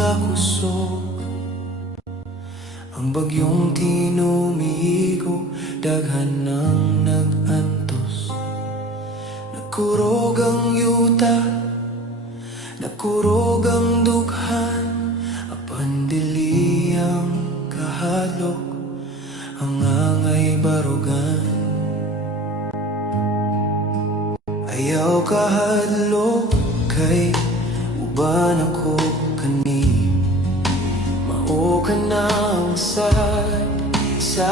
nga kusog. Ang bagyong tinumigo, daghan ng nag-antos. Nagkurog ang yuta, nagkurog ang dughan, apan dili ang kahadlok, ang angay barugan. Ayaw kahadlok kay uban ako kani, mao ka na ang sad sa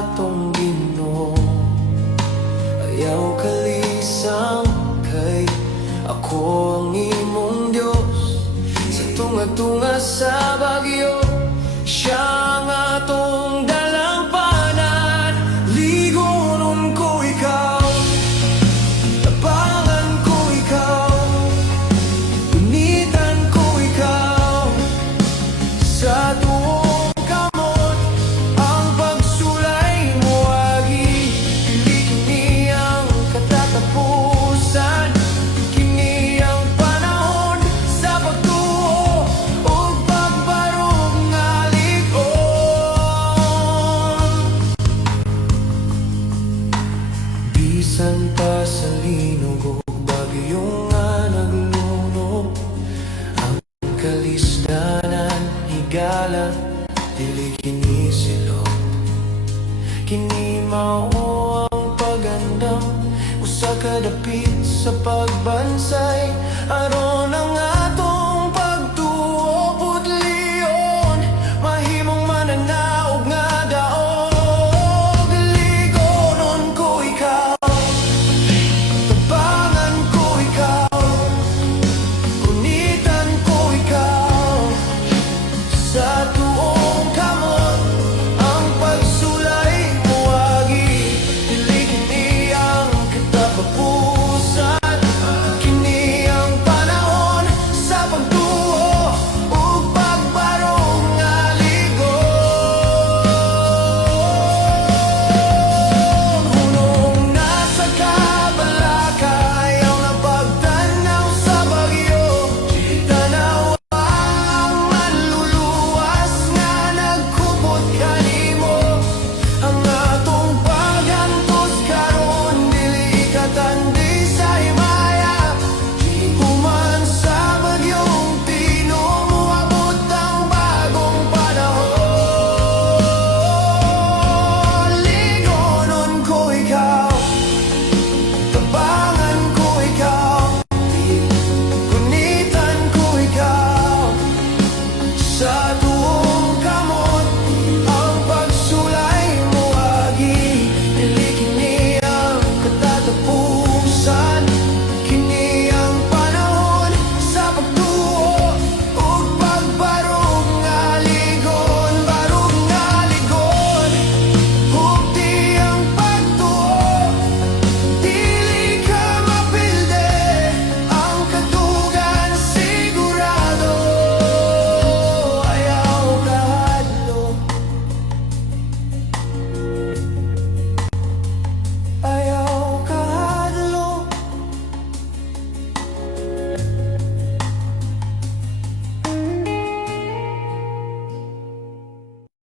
atong Ginoo. Ayaw kalisang kay ako ang imong Dios. Sa tunga-tunga sa bagyo, siya ang atong dalampanan. Ligonon ko ikaw, tabangan ko ikaw, gunitan ko ikaw. Sa tuong kamot ang pagsulay mo agi, dili kini ang katatapusan. Kini ang panahon sa pagtuo ug pagbarog nga lig-on. Bisan pa sa linog ug bagyo nga naglunog, ang kalisdanan higala, dili kini silog. Kini mao ang pagandam, usa ka dapit sa pagbansay aron